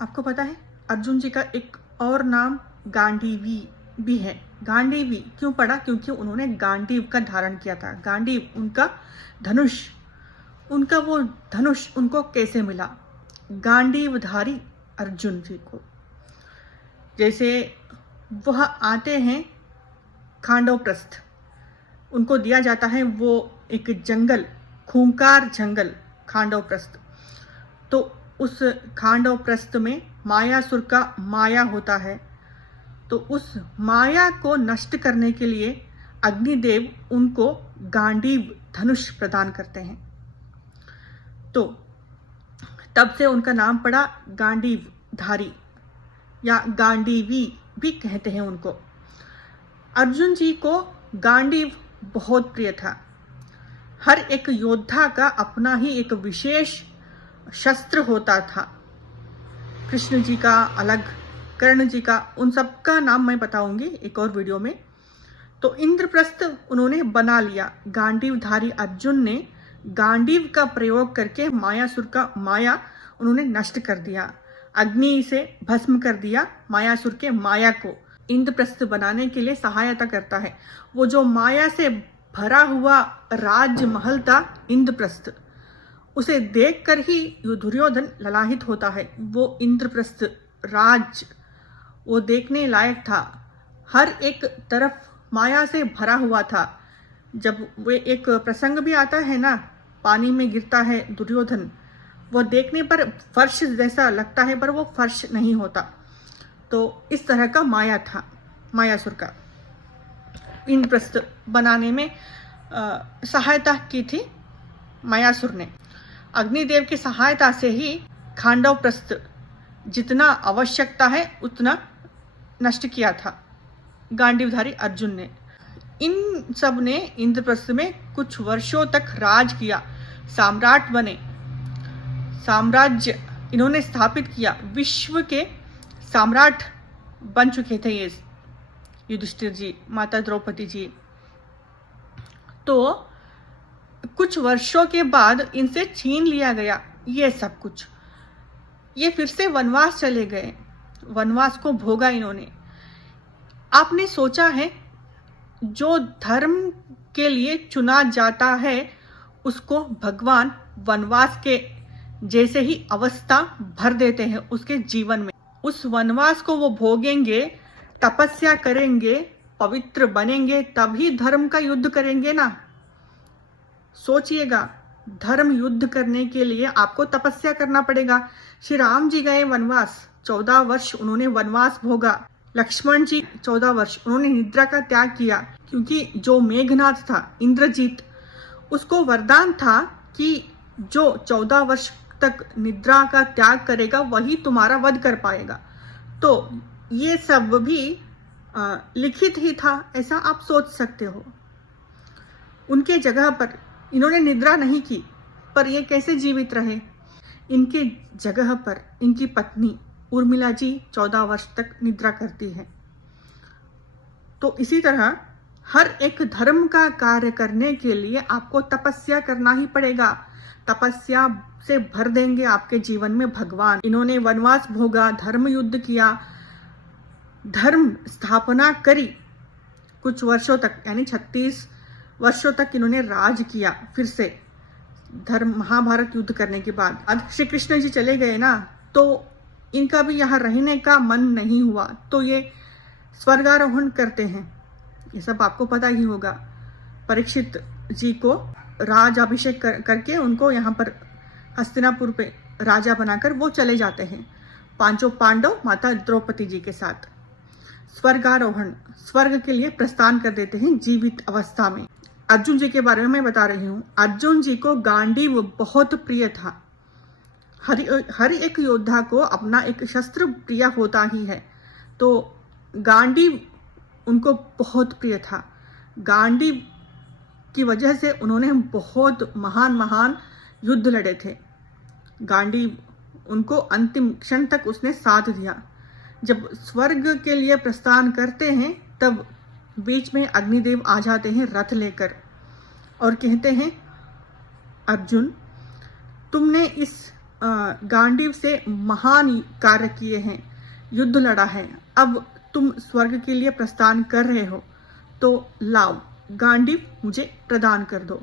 आपको पता है अर्जुन जी का एक और नाम गांडीवी भी है। गांडीवी क्यों पड़ा? क्योंकि उन्होंने गांडीव का धारण किया था। गांडीव उनका धनुष, उनका वो धनुष उनको कैसे मिला? गांडीवधारी अर्जुन जी को। जैसे वह आते हैं खांडवप्रस्थ, उनको दिया जाता है वो एक जंगल, खूंखार जंगल खांडवप्रस्थ। तो उस खांडवप्रस्थ में मायासुर का माया होता है। तो उस माया को नष्ट करने के लिए अग्निदेव उनको गांडीव धनुष प्रदान करते हैं। तो तब से उनका नाम पड़ा गांडीवधारी या गांडीवी भी कहते हैं उनको। अर्जुन जी को गांडीव बहुत प्रिय था। हर एक योद्धा का अपना ही एक विशेष शस्त्र होता था। कृष्ण जी का अलग, कर्ण जी का, उन सब का नाम मैं बताऊंगी एक और वीडियो में। तो इंद्रप्रस्थ उन्होंने बना लिया। गांडीवधारी अर्जुन ने गांडीव का प्रयोग करके मायासुर का माया उन्होंने नष्ट कर दिया, अग्नि से भस्म कर दिया मायासुर के माया को। इंद्रप्रस्थ बनाने के लिए सहायता करता है। वो जो माया से भरा हुआ राजमहल था इंद्रप्रस्थ, उसे देखकर ही दुर्योधन ललाहित होता है। वो इंद्रप्रस्थ राज वो देखने लायक था। हर एक तरफ माया से भरा हुआ था। जब वे एक प्रसंग भी आता है ना, पानी में गिरता है दुर्योधन, वो देखने पर फर्श जैसा लगता है पर वो फर्श नहीं होता। तो इस तरह का माया था मायासुर का। इंद्रप्रस्थ बनाने में सहायता की थी मायासुर ने। अग्निदेव की सहायता से ही खांडवप्रस्थ जितना आवश्यकता है उतना नष्ट किया था गांडीवधारी अर्जुन ने। इन सब ने इंद्रप्रस्थ में कुछ वर्षों तक राज किया, सम्राट बने, साम्राज्य इन्होंने स्थापित किया। विश्व के सम्राट बन चुके थे ये युधिष्ठिर जी, माता द्रौपदी जी। तो कुछ वर्षों के बाद इनसे छीन लिया गया ये सब कुछ। ये फिर से वनवास चले गए, वनवास को भोगा इन्होंने। आपने सोचा है जो धर्म के लिए चुना जाता है उसको भगवान वनवास के जैसे ही अवस्था भर देते हैं उसके जीवन में। उस वनवास को वो भोगेंगे, तपस्या करेंगे, पवित्र बनेंगे, तभी धर्म का युद्ध करेंगे ना। सोचिएगा, धर्म युद्ध करने के लिए आपको तपस्या करना पड़ेगा। श्री राम जी गए वनवास, 14 वर्ष उन्होंने वनवास भोगा। लक्ष्मण जी 14 वर्ष उन्होंने निद्रा का त्याग किया, क्योंकि जो मेघनाथ था इंद्रजीत, उसको वरदान था कि जो 14 वर्ष तक निद्रा का त्याग करेगा वही तुम्हारा वध कर पाएगा। तो ये सब भी लिखित ही था, ऐसा आप सोच सकते हो। उनके जगह पर इन्होंने निद्रा नहीं की, पर ये कैसे जीवित रहे? इनके जगह पर इनकी पत्नी उर्मिला जी 14 वर्ष तक निद्रा करती है। तो इसी तरह हर एक धर्म का कार्य करने के लिए आपको तपस्या करना ही पड़ेगा। तपस्या से भर देंगे आपके जीवन में भगवान। इन्होंने वनवास भोगा, धर्म युद्ध किया, धर्म स्थापना करी कुछ वर्षों तक, यानी 36 वर्षों तक इन्होंने राज किया। फिर से धर्म महाभारत युद्ध करने के बाद अब श्री कृष्ण जी चले गए ना, तो इनका भी यहाँ रहने का मन नहीं हुआ, तो ये स्वर्गारोहण करते हैं। ये सब आपको पता ही होगा। परीक्षित जी को राज अभिषेक करके उनको यहाँ पर हस्तिनापुर पे राजा बनाकर वो चले जाते हैं, पांचों पांडव माता द्रौपदी जी के साथ। स्वर्गारोहण, स्वर्ग के लिए प्रस्थान कर देते हैं जीवित अवस्था में। अर्जुन जी के बारे में मैं बता रही हूँ। अर्जुन जी को गांडीव बहुत प्रिय था। हर एक योद्धा को अपना एक शस्त्र प्रिय होता ही है, तो गांडीव उनको बहुत प्रिय था। गांडीव की वजह से उन्होंने बहुत महान महान युद्ध लड़े थे। गांडीव उनको अंतिम क्षण तक उसने साथ दिया। जब स्वर्ग के लिए प्रस्थान करते हैं तब बीच में अग्निदेव आ जाते हैं रथ लेकर और कहते हैं, अर्जुन तुमने इस गांडीव से महान कार्य किए हैं, युद्ध लड़ा है, अब तुम स्वर्ग के लिए प्रस्थान कर रहे हो, तो लाओ गांडीव मुझे प्रदान कर दो।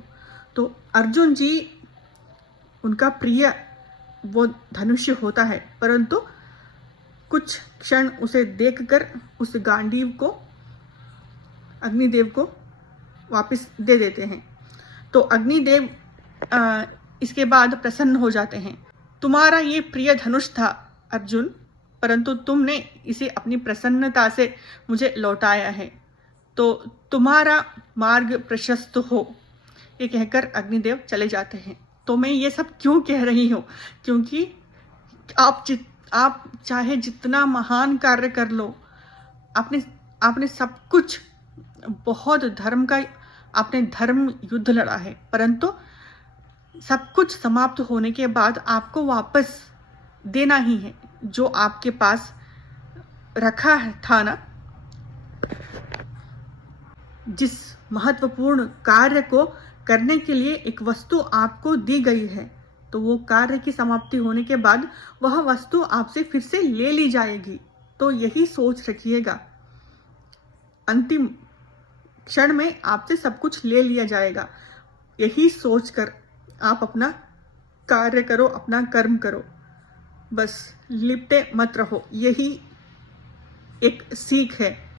तो अर्जुन जी, उनका प्रिय वो धनुष्य होता है, परंतु कुछ क्षण उसे देखकर उस गांडीव को अग्निदेव को वापस दे देते हैं। तो अग्निदेव इसके बाद प्रसन्न हो जाते हैं। तुम्हारा ये प्रिय धनुष था अर्जुन, परंतु तुमने इसे अपनी प्रसन्नता से मुझे लौटाया है, तो तुम्हारा मार्ग प्रशस्त हो। ये कहकर अग्निदेव चले जाते हैं। तो मैं ये सब क्यों कह रही हूँ? क्योंकि आप चाहे जितना महान कार्य कर लो, आपने सब कुछ, बहुत धर्म का आपने धर्म युद्ध लड़ा है, परंतु सब कुछ समाप्त होने के बाद आपको वापस देना ही है जो आपके पास रखा था ना। जिस महत्वपूर्ण कार्य को करने के लिए एक वस्तु आपको दी गई है, तो वो कार्य की समाप्ति होने के बाद वह वस्तु आपसे फिर से ले ली जाएगी। तो यही सोच रखिएगा, अंतिम क्षण में आपसे सब कुछ ले लिया जाएगा। यही सोचकर आप अपना कार्य करो, अपना कर्म करो, बस लिपटे मत रहो। यही एक सीख है